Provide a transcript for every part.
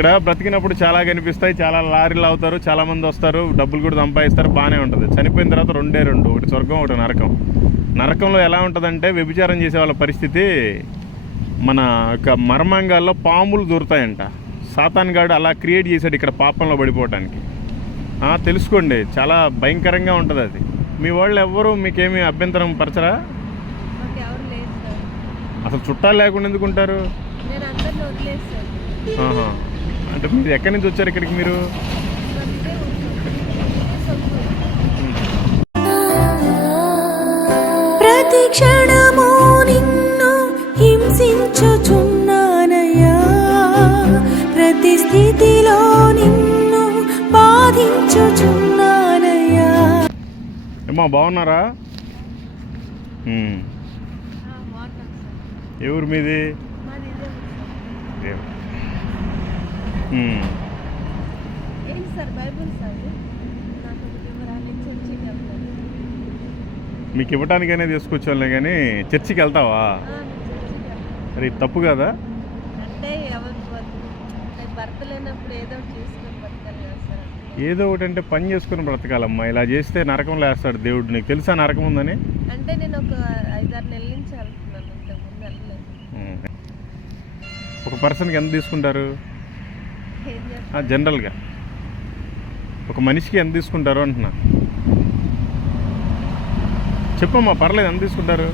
ఇక్కడ బ్రతికినప్పుడు చాలా కనిపిస్తాయి చాలా లారీలు అవుతారు చాలా మంది వస్తారు డబ్బులు కూడా సంపాదిస్తారు బాగానే ఉంటుంది. చనిపోయిన తర్వాత రెండే రెండు ఒకటి స్వర్గం ఒకటి నరకం. నరకంలో ఎలా ఉంటుందంటే వ్యభిచారం చేసే వాళ్ళ పరిస్థితి మన యొక్క మర్మాంగాల్లో పాములు దూరుతాయంట సాతాన్ గాడు అలా క్రియేట్ చేశాడు ఇక్కడ పాపంలో పడిపోవటానికి. తెలుసుకోండి చాలా భయంకరంగా ఉంటుంది అది. మీ వాళ్ళు ఎవ్వరూ మీకేమీ అభ్యంతరం పరచరా? అసలు చుట్టాలు లేకుండా ఎందుకు అంటే మీరు ఎక్కడి నుంచి వచ్చారు ఇక్కడికి మీరు? ఇదే సొంతం ప్రతి క్షణము నిన్ను హింసించుచున్నానయ్యా. ప్రతి స్థితిలో నిన్ను బాధించుచున్నానయ్యా. ఏమా బాగున్నారా? ఊరు మీది? మాది మీకు ఇవ్వటానికైనా తీసుకొచ్చానులే కానీ చర్చికి వెళ్తావా? మరి ఇది తప్పు కదా? ఏదో ఒకటి అంటే పని చేసుకుని బ్రతకాలమ్మా. ఇలా చేస్తే నరకంలో వేస్తాడు దేవుడు. నీకు తెలుసా నరకం ఉందని? అంటే నేను ఒక ఐదారు నెలల నుంచి ఉమ్. ఒక పర్సన్కి ఎంత తీసుకుంటారు? జనరల్గా ఒక మనిషికి ఎంత తీసుకుంటారు అంటున్నా. చెప్పమ్మా పర్లేదు ఎంత తీసుకుంటారు?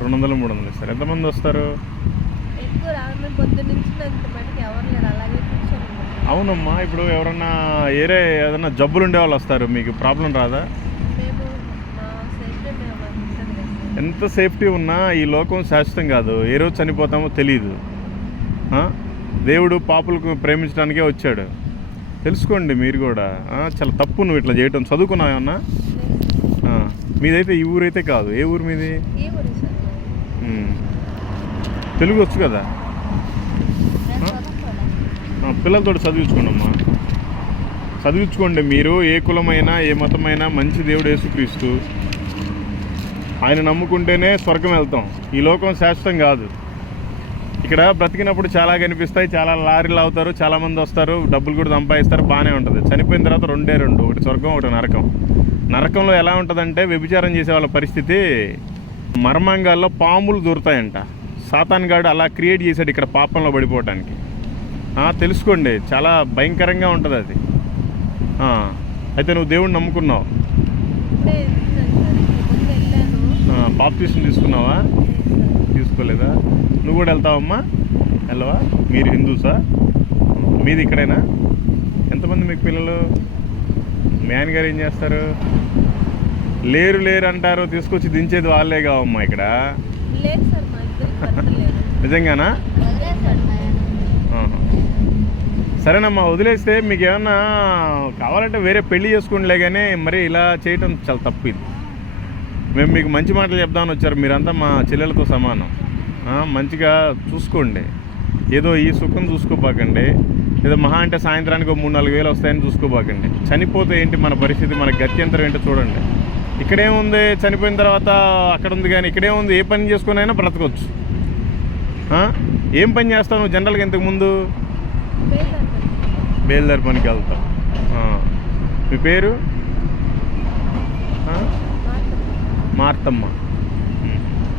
రెండు వందలు మూడు వందలు ఇస్తారు. ఎంతమంది వస్తారు. అవునమ్మా ఇప్పుడు ఎవరన్నా ఏరే ఏదన్నా జబ్బులు ఉండే వాళ్ళు వస్తారు. మీకు ప్రాబ్లం రాదా మేము మా సేఫ్టీ మేము మాకు ఉంటుంది కదా సార్ ఎంత సేఫ్టీ ఉన్నా ఈ లోకం శాశ్వతం కాదు. ఏ రోజు చనిపోతామో తెలియదు? దేవుడు పాపులకు ప్రేమించడానికే వచ్చాడు. తెలుసుకోండి మీరు కూడా. చాలా తప్పు నువ్వు ఇట్లా చేయటం. చదువుకున్నావు ఏమన్నా? లేదు. ఆ, మీదైతే ఈ ఊరైతే కాదు. ఏ ఊరు మీది. తెలుగు వచ్చు కదా? పిల్లలతో చదివించుకోండమ్మా. చదివించుకోండి మీరు. ఏ కులమైనా ఏ మతమైనా మంచి దేవుడు యేసుక్రీస్తు. ఆయన నమ్ముకుంటేనే స్వర్గం వెళ్తాం. ఈ లోకం శాశ్వతం కాదు. ఇక్కడ బ్రతికినప్పుడు చాలా కనిపిస్తాయి చాలా లారీలు అవుతారు చాలామంది వస్తారు డబ్బులు కూడా సంపాదిస్తారు బాగానే ఉంటుంది. చనిపోయిన తర్వాత రెండే రెండు ఒకటి స్వర్గం ఒకటి నరకం. నరకంలో ఎలా ఉంటుందంటే వ్యభిచారం చేసే వాళ్ళ పరిస్థితి మర్మాంగాల్లో పాములు దూరుతాయంట. సాతాన్ గాడు అలా క్రియేట్ చేశాడు ఇక్కడ పాపంలో పడిపోవటానికి. తెలుసుకోండి చాలా భయంకరంగా ఉంటుంది అది. అయితే నువ్వు దేవుడిని నమ్ముకున్నావు ఇప్పుడే వెళ్తున్నాను సార్ ఇంతకుముందు బాప్టిషన్ తీసుకున్నావా. తీసుకోలేదా? నువ్వు కూడా వెళ్తావమ్మా? వెళ్ళవా? మీరు హిందూసా? మీది ఇక్కడేనా? ఎంతమంది మీకు పిల్లలు? మీ ఆయన గారు ఏం చేస్తారు? లేరు లేరు అంటారు తీసుకొచ్చి దించేది వాళ్ళే కావమ్మా ఇక్కడ. నిజంగానా. సరేనమ్మా వదిలేస్తే మీకు ఏమన్నా కావాలంటే వేరే పెళ్ళి చేసుకోండిలే కానీ మరి ఇలా చేయటం చాలా తప్పు ఇది. మేము మీకు మంచి మాటలు చెప్దామని వచ్చారు. మీరంతా మా చెల్లెలతో సమానం. మంచిగా చూసుకోండి. ఏదో ఈ సుఖం చూసుకోబాకండి. ఏదో మహా అంటే సాయంత్రానికి ఒక మూడు నాలుగు వేలు వస్తాయని చూసుకోబాకండి. చనిపోతే ఏంటి మన పరిస్థితి మన గత్యంతరం ఏంటో చూడండి. ఇక్కడేముంది చనిపోయిన తర్వాత అక్కడ ఉంది కానీ ఇక్కడేముంది ఏ పని చేసుకుని అయినా బ్రతకొచ్చు. ఏం పని చేస్తావు నువ్వు జనరల్గా ఇంతకుముందు బేల్దారి పనికి వెళ్తావు. మీ పేరు? మార్తమ్మ.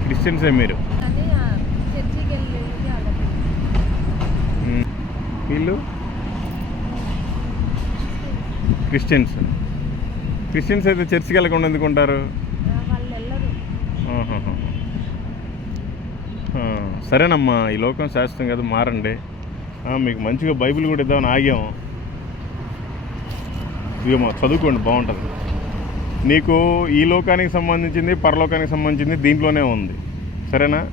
క్రిస్టియన్సే మీరు. వీళ్ళు? క్రిస్టియన్స్. క్రిస్టియన్స్ అయితే చర్చికి వెళ్ళకుండా ఎందుకు ఉంటారు? వాళ్ళు వెళ్ళరు. ఆహాహా. ఆ, సరేనమ్మా ఈ లోకం శాశ్వతం కదా మారండి. మీకు మంచిగా బైబిల్ కూడా ఇద్దామని ఆగాము. ఇదేమో చదువుకోండి బాగుంటుంది. నీకు ఈ లోకానికి సంబంధించింది పరలోకానికి సంబంధించింది దీంట్లోనే ఉంది. సరేనా?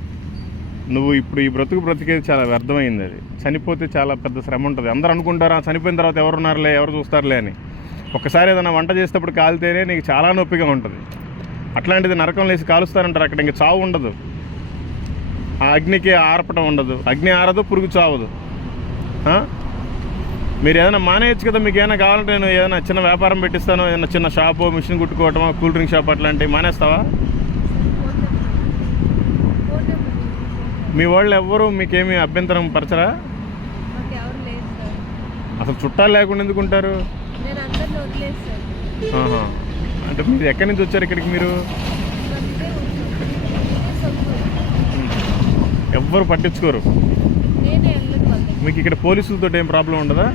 నువ్వు ఇప్పుడు ఈ బ్రతుకు బ్రతికేది చాలా వ్యర్థమైంది అది. చనిపోతే చాలా పెద్ద శ్రమ ఉంటుంది. అందరూ అనుకుంటారా చనిపోయిన తర్వాత ఎవరున్నారులే ఎవరు చూస్తారులే అని. ఒక్కసారి ఏదైనా వంట చేసేటప్పుడు కాలితేనే నీకు చాలా నొప్పిగా ఉంటుంది. అట్లాంటిది నరకం లేసి కాలుస్తారంటారు అక్కడ. ఇంక చావు ఉండదు. ఆ అగ్నికి ఆర్పటం ఉండదు. అగ్ని ఆరదు పురుగు చావదు. మీరు ఏదైనా మానేయచ్చు కదా మీకు ఏమైనా కావాలంటే నేను ఏదైనా చిన్న వ్యాపారం పెట్టిస్తాను ఏదైనా చిన్న షాపు మిషన్ కుట్టుకోవటం కూల్ డ్రింక్ షాప్ అట్లాంటివి మానేస్తావా మీ వాళ్ళు ఎవ్వరు మీకేమీ అభ్యంతరం పరచరా అసలు చుట్టాలు లేకుండా ఎందుకు ఉంటారు నేను అందరిని వదిలేసాను ఆహా. అంటే మీరు ఎక్కడి నుంచి వచ్చారు ఇక్కడికి మీరు. ఎవ్వరు పట్టించుకోరు. మీకు ఇక్కడ పోలీసులతో ఏం ప్రాబ్లం ఉండదా.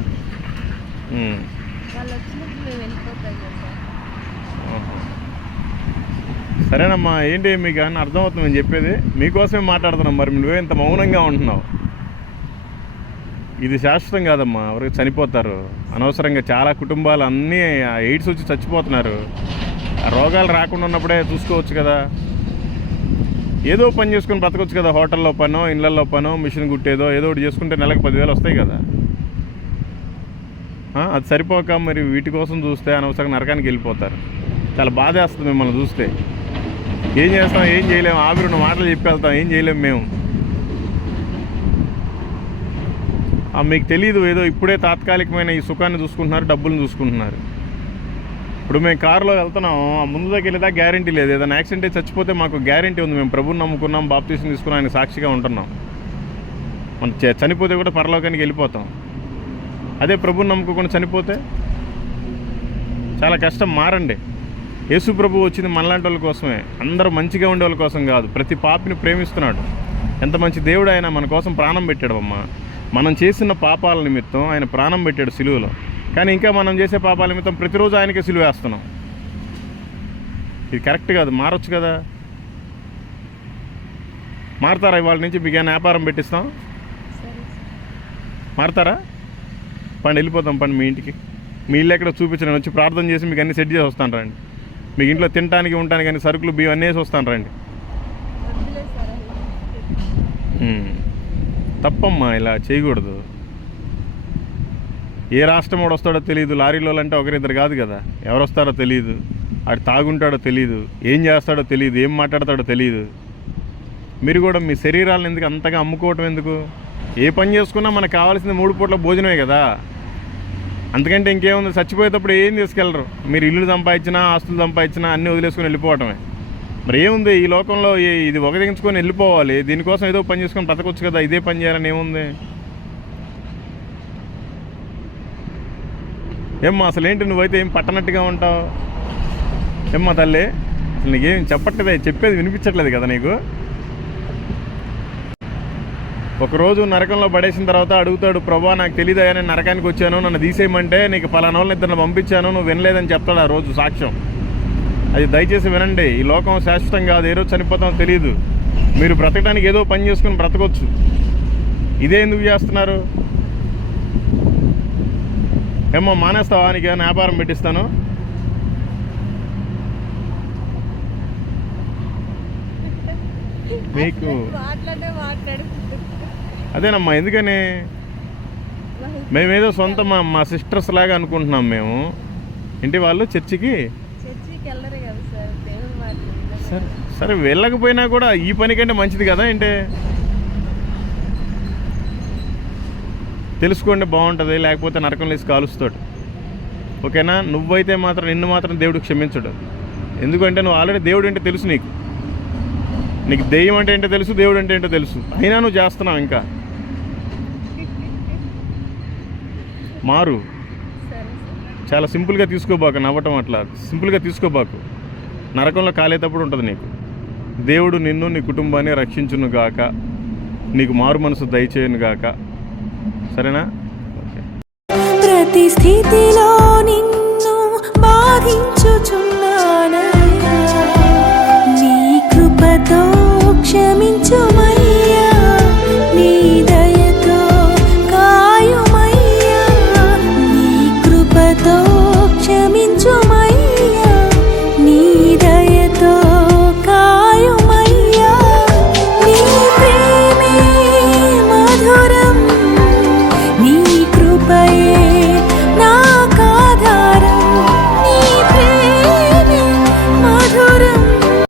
వాళ్ళు వచ్చినప్పుడు మేము వెళ్ళిపోతాం కదా. సార్ ఆహా. సరేనమ్మా ఏంటి మీకు అని అర్థమవుతుంది నేను చెప్పేది? మీకోసమే మాట్లాడుతున్నాం మరి నువ్వే ఇంత మౌనంగా ఉంటున్నావు. ఇది శాశ్వతం కాదమ్మా ఎవరికి చనిపోతారు. అనవసరంగా చాలా కుటుంబాలు అన్నీ ఎయిడ్స్ వచ్చి చచ్చిపోతున్నారు. రోగాలు రాకుండా ఉన్నప్పుడే చూసుకోవచ్చు కదా. ఏదో పని చేసుకొని బ్రతకొచ్చు కదా హోటల్లో పనో ఇళ్ళల్లో పనో మిషన్ కుట్టేదో ఏదో ఒకటి చేసుకుంటే నెలకు పదివేలు వస్తాయి కదా. అది సరిపోక మరి వీటి కోసం చూస్తే అనవసరంగా నరకానికి వెళ్ళిపోతారు. చాలా బాధేస్తుంది మిమ్మల్ని చూస్తే. ఏం చేస్తాం ఏం చేయలేము ఆవిరి రెండు మాటలు చెప్పి వెళ్తాం. ఏం చేయలేము మేము. ఆ, మీకు తెలియదు ఏదో ఇప్పుడే తాత్కాలికమైన ఈ సుఖాన్ని చూసుకుంటున్నారు డబ్బులను చూసుకుంటున్నారు. ఇప్పుడు మేము కారులో వెళ్తున్నాం. ఆ ముందు దగ్గర వెళ్ళేదా గ్యారంటీ లేదు. ఏదైనా యాక్సిడెంట్ అయి చచ్చిపోతే మాకు గ్యారంటీ ఉంది. మేము ప్రభుని నమ్ముకున్నాం బాప్తీసం తీసుకున్నాం ఆయన సాక్షిగా ఉంటున్నాం. మనం చ- చనిపోతే కూడా పరలోకానికి వెళ్ళిపోతాం. అదే ప్రభుని నమ్ముకోకుండా చనిపోతే చాలా కష్టం. మారండి. యేసు ప్రభు వచ్చింది మనలాంటి వాళ్ళ కోసమే. అందరూ మంచిగా ఉండే వాళ్ళ కోసం కాదు. ప్రతి పాపిని ప్రేమిస్తున్నాడు. ఎంత మంచి దేవుడు ఆయన మన కోసం ప్రాణం పెట్టాడు అమ్మ మనం చేసిన పాపాల నిమిత్తం ఆయన ప్రాణం పెట్టాడు సిలువలో. కానీ ఇంకా మనం చేసే పాపాల నిమిత్తం ప్రతిరోజు ఆయనకే సిలువ వేస్తున్నాం. ఇది కరెక్ట్ కాదు. మారొచ్చు కదా? మారతారా? ఇవాళ నుంచి మీకు వ్యాపారం పెట్టిస్తాం? మారతారా? పండి వెళ్ళిపోతాం పండి మీ ఇంటికి. మీ ఇల్లు ఎక్కడ చూపించండి వచ్చి ప్రార్థన చేసి మీకు అన్ని సెట్ చేసి వస్తాను రండి మీకు ఇంట్లో తినడానికి ఉండడానికి అన్ని సరుకులు బియ్యం అన్నీ వేసి వస్తాను రండి తప్పమ్మా ఇలా చేయకూడదు. ఏ రాష్ట్రం వాడు వస్తాడో తెలియదు లారీలో అంటే ఒకరిద్దరు కాదు కదా. ఎవరు వస్తారో తెలియదు ఆడు తాగుంటాడో తెలియదు ఏం చేస్తాడో తెలియదు ఏం మాట్లాడతాడో తెలియదు మీరు కూడా మీ శరీరాలను ఎందుకు అంతగా అమ్ముకోవటం ఎందుకు? ఏ పని చేసుకున్నా మనకు కావాల్సింది మూడు పూట్ల భోజనమే కదా. అందుకంటే ఇంకేముంది చచ్చిపోయేటప్పుడు ఏం తీసుకెళ్ళరు? మీరు ఇల్లు సంపాదించినా ఆస్తులు సంపాదించినా అన్నీ వదిలేసుకొని వెళ్ళిపోవటమే. మరి ఏముంది ఈ లోకంలో ఈ- ఇది ఒకదించుకొని వెళ్ళిపోవాలి. దీనికోసం ఏదో పని చేసుకొని బ్రతకొచ్చు కదా ఇదే పని చేయాలని ఏముంది? ఏమ్మా అసలు ఏంటి నువ్వైతే ఏం పట్టనట్టుగా ఉంటావు? ఏమ్మా తల్లి అసలు నీకేం చెప్పట్లేదే చెప్పేది వినిపించట్లేదు కదా నీకు? ఒకరోజు నరకంలో పడేసిన తర్వాత అడుగుతాడు ప్రభా నాకు తెలియదయా నేను నరకానికి వచ్చాను నన్ను తీసేయమంటే నీకు పలానా వాళ్ళని ఇద్దరిని పంపించాను నువ్వు వినలేదని చెప్తాడు ఆ రోజు సాక్ష్యం. అది దయచేసి వినండి ఈ లోకం శాశ్వతం కాదు ఏ రోజు చనిపోతామో తెలియదు మీరు బ్రతకడానికి ఏదో పని చేసుకుని బ్రతకొచ్చు. ఇదే ఎందుకు చేస్తున్నారు? ఏమో మానేస్తావా? నీకు ఏమైనా వ్యాపారం పెట్టిస్తాను? మీకు అదేనమ్మా ఎందుకని? మేమేదో సొంత మా మా సిస్టర్స్ లాగా అనుకుంటున్నాం మేము. ఇంటి వాళ్ళు చర్చికి? సరే సరే వెళ్ళకపోయినా కూడా ఈ పని కంటే మంచిది కదా ఏంటి? తెలుసుకోండి బాగుంటుంది లేకపోతే నరకం లేసి కాలుస్తాడు ఓకేనా? నువ్వైతే మాత్రం నిన్ను మాత్రం దేవుడు క్షమించడు. ఎందుకంటే నువ్వు ఆల్రెడీ దేవుడు అంటే తెలుసు నీకు. నీకు దెయ్యం అంటే ఏంటో తెలుసు దేవుడు అంటే ఏంటో తెలుసు. అయినా నువ్వు చేస్తున్నావు ఇంకా. మారు. చాలా సింపుల్గా తీసుకోబాకు నవ్వటం అట్లా. సింపుల్గా తీసుకోబాకు. నరకంలో కాలేటప్పుడు ఉంటుంది నీకు. దేవుడు నిన్ను నీ కుటుంబాన్ని రక్షించును గాక. నీకు మారు మనసు దయచేయను గాక. సరేనా? ప్రతి స్థితిలో నిన్ను బాధించుచున్న